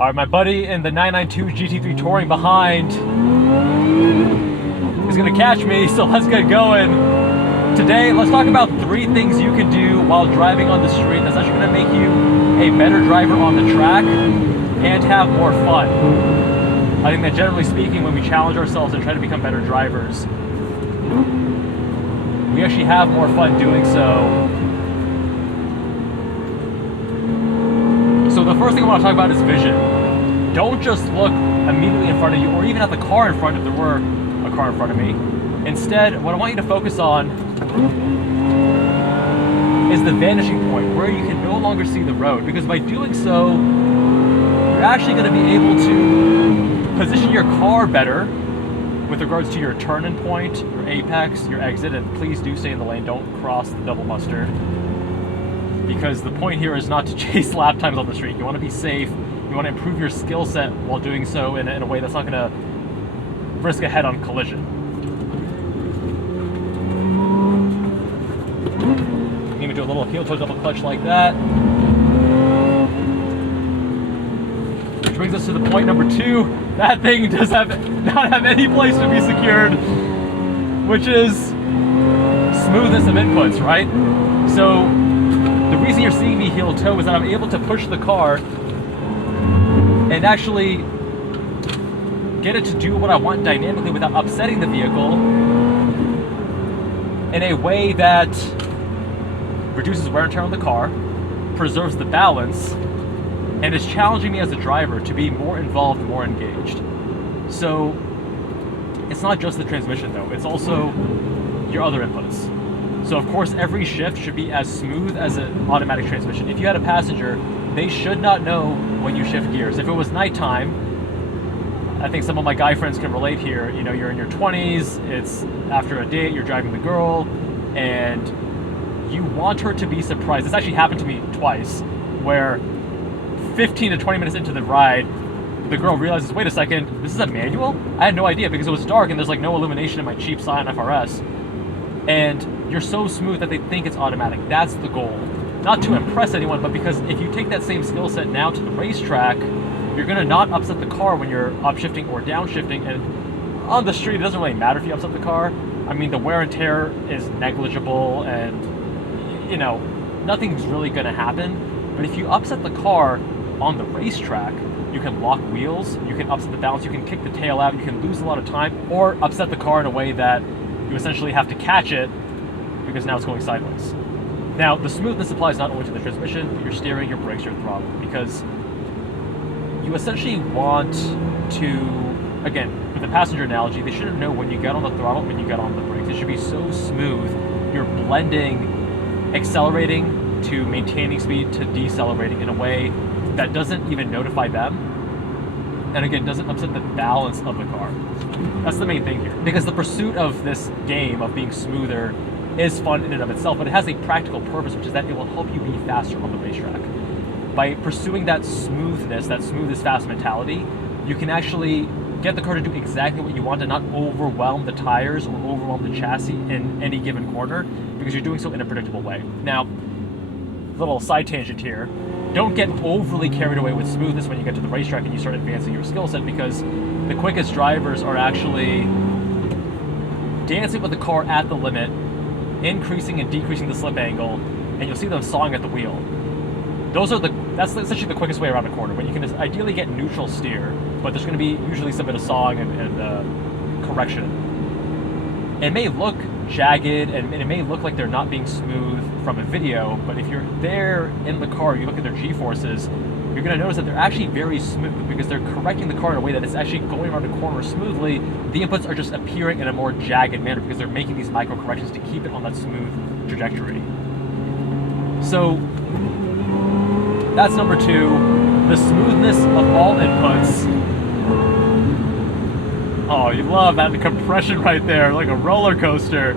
All right, my buddy in the 992 GT3 Touring behind is gonna catch me, so let's get going. Today, let's talk about 3 things you can do while driving on the street that's actually gonna make you a better driver on the track and have more fun. I think that generally speaking, when we challenge ourselves and try to become better drivers, we actually have more fun doing so. So the first thing I want to talk about is vision. Don't just look immediately in front of you or even at the car in front if there were a car in front of me. Instead, what I want you to focus on is the vanishing point where you can no longer see the road, because by doing so, you're actually going to be able to position your car better with regards to your turn-in point, your apex, your exit, and please do stay in the lane, don't cross the double mustard. Because the point here is not to chase lap times on the street. You want to be safe, you want to improve your skill set while doing so in a way that's not going to risk a head-on collision. You can do a little heel toe double clutch like that. Which brings us to the point number 2. That thing does not have any place to be secured, which is smoothness of inputs, right? So the reason you're seeing me heel toe is that I'm able to push the car and actually get it to do what I want dynamically without upsetting the vehicle in a way that reduces wear and tear on the car, preserves the balance, and is challenging me as a driver to be more involved, more engaged. So it's not just the transmission though, it's also your other inputs. So of course every shift should be as smooth as an automatic transmission. If you had a passenger, they should not know when you shift gears. If it was nighttime, I think some of my guy friends can relate here. You know, you're in your 20s, it's after a date, you're driving the girl, and you want her to be surprised. This actually happened to me twice, where 15 to 20 minutes into the ride, the girl realizes, wait a second, this is a manual? I had no idea because it was dark and there's like no illumination in my cheap Scion FRS. And you're so smooth that they think it's automatic. That's the goal. Not to impress anyone, but because if you take that same skill set now to the racetrack, you're gonna not upset the car when you're upshifting or downshifting. And on the street, it doesn't really matter if you upset the car. I mean, the wear and tear is negligible and, you know, nothing's really gonna happen. But if you upset the car on the racetrack, you can lock wheels, you can upset the balance, you can kick the tail out, you can lose a lot of time, or upset the car in a way that you essentially have to catch it because now it's going sideways. Now, the smoothness applies not only to the transmission, your steering, your brakes, your throttle, because you essentially want to, again, with the passenger analogy, they shouldn't know when you get on the throttle, when you get on the brakes. It should be so smooth. You're blending, accelerating to maintaining speed to decelerating in a way that doesn't even notify them, and again, doesn't upset the balance of the car. That's the main thing here, because the pursuit of this game of being smoother is fun in and of itself, but it has a practical purpose, which is that it will help you be faster on the racetrack. By pursuing that smoothness, that smooth is fast mentality, you can actually get the car to do exactly what you want and not overwhelm the tires or overwhelm the chassis in any given corner, because you're doing so in a predictable way. Now, little side tangent here, don't get overly carried away with smoothness when you get to the racetrack and you start advancing your skill set, because the quickest drivers are actually dancing with the car at the limit, increasing and decreasing the slip angle, and you'll see them sawing at the wheel. That's essentially the quickest way around a corner, when you can just ideally get neutral steer, but there's going to be usually some bit of sawing and correction. It may look jagged and it may look like they're not being smooth from a video, but if you're there in the car, you look at their G-forces, you're going to notice that they're actually very smooth because they're correcting the car in a way that it's actually going around a corner smoothly. The inputs are just appearing in a more jagged manner because they're making these micro corrections to keep it on that smooth trajectory. So that's number 2, the smoothness of all inputs. Oh, you love that compression right there, like a roller coaster.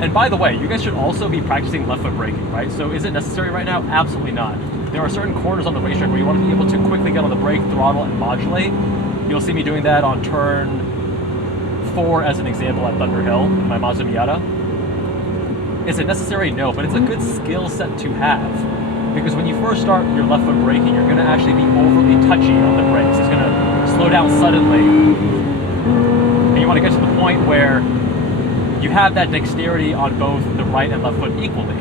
And by the way, you guys should also be practicing left foot braking, right? So is it necessary right now? Absolutely not. There are certain corners on the racetrack where you want to be able to quickly get on the brake, throttle, and modulate. You'll see me doing that on turn before as an example at Thunderhill, my Mazda Miata. Is it necessary? No, but it's a good skill set to have. Because when you first start your left foot braking, you're going to actually be overly touchy on the brakes. It's going to slow down suddenly. And you want to get to the point where you have that dexterity on both the right and left foot equally.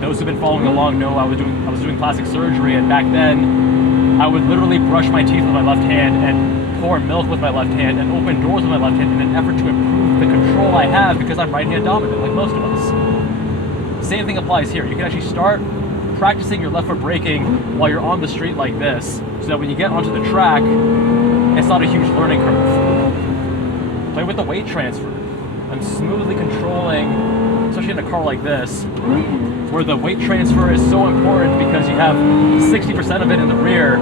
Those who've been following along know I was doing plastic surgery, and back then I would literally brush my teeth with my left hand and pour milk with my left hand and open doors with my left hand in an effort to improve the control I have because I'm right hand dominant, like most of us. Same thing applies here. You can actually start practicing your left foot braking while you're on the street like this, so that when you get onto the track, it's not a huge learning curve. Play with the weight transfer. I'm smoothly controlling, especially in a car like this, where the weight transfer is so important because you have 60% of it in the rear,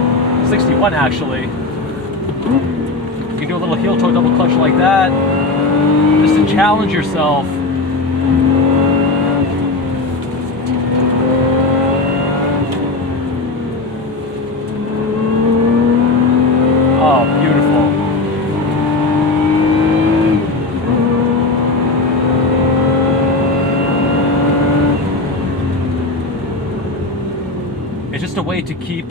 61 actually. You can do a little heel toe double clutch like that, just to challenge yourself. Oh, beautiful. It's just a way to keep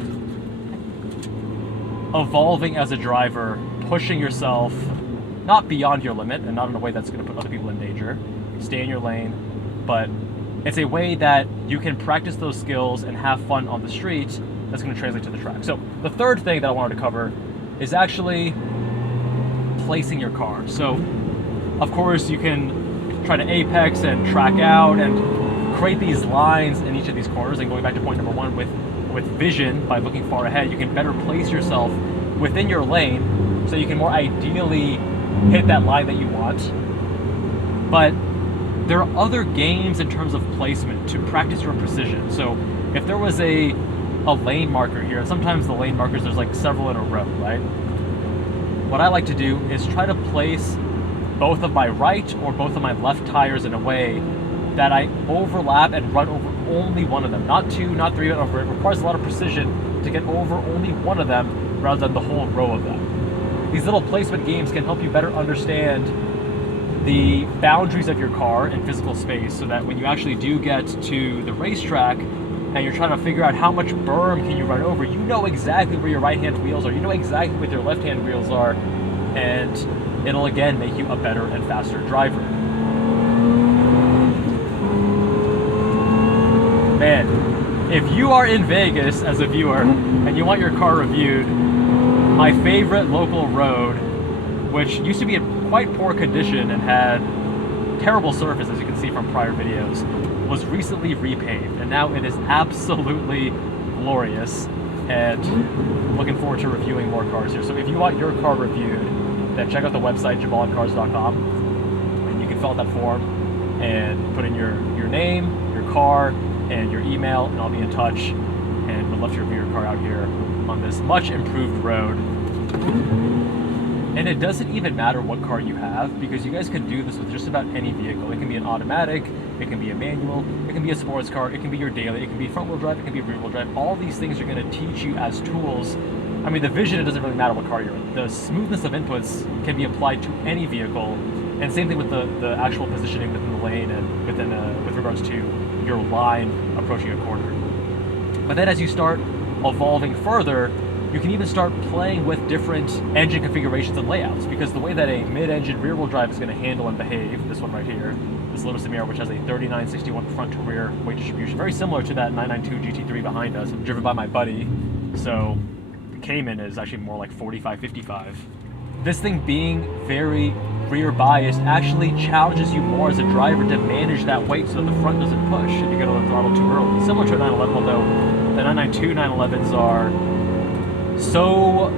evolving as a driver, pushing yourself not beyond your limit and not in a way that's going to put other people in danger. Stay in your lane, but it's a way that you can practice those skills and have fun on the street that's going to translate to the track. So the third thing that I wanted to cover is actually placing your car. So of course you can try to apex and track out and create these lines in each of these corners, and going back to point number one, with vision, by looking far ahead, you can better place yourself within your lane so you can more ideally hit that line that you want. But there are other games in terms of placement to practice your precision. So if there was a lane marker here, and sometimes the lane markers, there's like several in a row, right? What I like to do is try to place both of my right or both of my left tires in a way that I overlap and run over only one of them. Not two, not three, over. It requires a lot of precision to get over only one of them rather than the whole row of them. These little placement games can help you better understand the boundaries of your car in physical space, so that when you actually do get to the racetrack and you're trying to figure out how much berm can you run over, you know exactly where your right-hand wheels are, you know exactly what your left-hand wheels are, and it'll again make you a better and faster driver. Man, if you are in Vegas as a viewer and you want your car reviewed, my favorite local road, which used to be in quite poor condition and had terrible surface, as you can see from prior videos, was recently repaved, and now it is absolutely glorious, and looking forward to reviewing more cars here. So if you want your car reviewed, then check out the website jubbalcars.com, and you can fill out that form and put in your name, your car, and your email, and I'll be in touch, and would love to review your car out here on this much improved road. And it doesn't even matter what car you have, because you guys can do this with just about any vehicle. It can be an automatic, it can be a manual, it can be a sports car, it can be your daily, it can be front wheel drive, it can be rear wheel drive. All these things are going to teach you as tools. I mean, the vision, it doesn't really matter what car you're in. The smoothness of inputs can be applied to any vehicle, and same thing with the actual positioning within the lane and with regards to your line approaching a corner. But then as you start evolving further, you can even start playing with different engine configurations and layouts, because the way that a mid-engine rear-wheel drive is going to handle and behave, this one right here, this Lotus Emira, which has a 39/61 front to rear weight distribution, very similar to that 992 GT3 behind us, driven by my buddy. So the Cayman is actually more like 45/55. This thing being very rear biased actually challenges you more as a driver to manage that weight so that the front doesn't push if you get on the throttle too early. Similar to a 911, although the 992 911s are so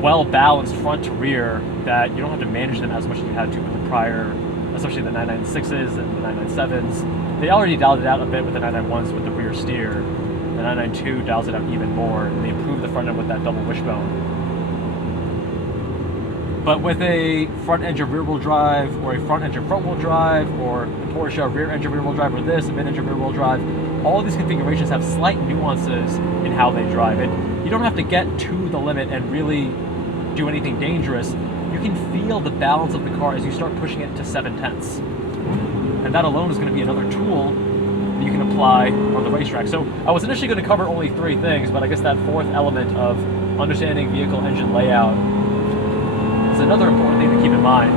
well balanced front to rear that you don't have to manage them as much as you had to with the prior, especially the 996s and the 997s. They already dialed it out a bit with the 991s with the rear steer. The 992 dials it out even more, and they improved the front end with that double wishbone. But with a front engine rear wheel drive, or a front engine front wheel drive, or the Porsche rear engine rear wheel drive, or this, a mid engine rear wheel drive, all these configurations have slight nuances in how they drive it. You don't have to get to the limit and really do anything dangerous, you can feel the balance of the car as you start pushing it to 7/10. And that alone is going to be another tool that you can apply on the racetrack. So I was initially going to cover only 3 things, but I guess that 4th element of understanding vehicle engine layout is another important thing to keep in mind.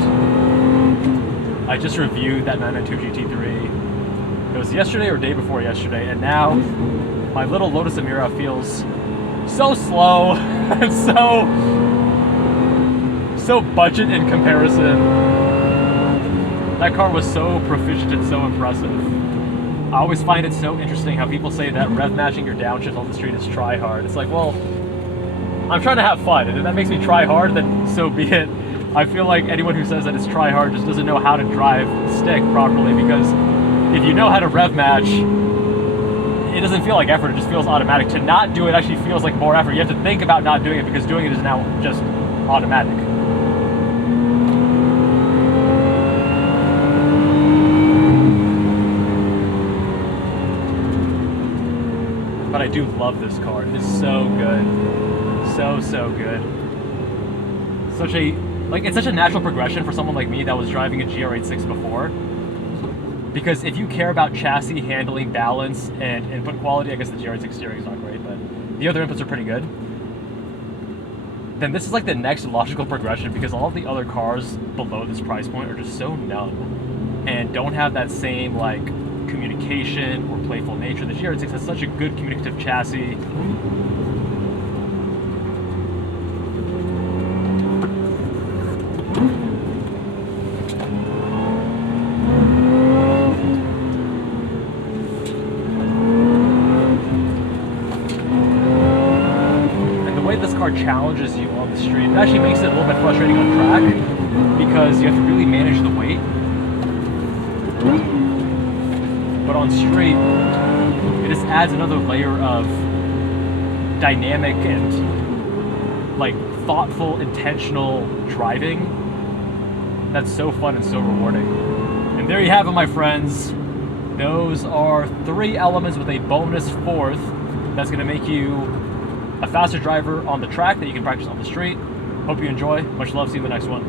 I just reviewed that 992 GT3. It was yesterday or day before yesterday, and now my little Lotus Emira feels so slow and so budget in comparison. That car was so proficient and so impressive. I always find it so interesting how people say that rev matching your downshift on the street is try hard. It's like, well, I'm trying to have fun, and if that makes me try hard, then so be it. I feel like anyone who says that it's try hard just doesn't know how to drive stick properly, because if you know how to rev match, it doesn't feel like effort, it just feels automatic. To not do it actually feels like more effort. You have to think about not doing it because doing it is now just automatic. But I do love this car. It is so good. So good. It's such a natural progression for someone like me that was driving a GR86 before. Because if you care about chassis, handling, balance, and input quality, I guess the GR86 steering is not great, but the other inputs are pretty good, then this is like the next logical progression, because all of the other cars below this price point are just so numb and don't have that same like communication or playful nature. The GR86 has such a good communicative chassis. Challenges you on the street. It actually makes it a little bit frustrating on track because you have to really manage the weight. But on street, it just adds another layer of dynamic and like thoughtful, intentional driving that's so fun and so rewarding. And there you have it, my friends. Those are 3 elements with a bonus 4th that's going to make you a faster driver on the track that you can practice on the street. Hope you enjoy. Much love. See you in the next one.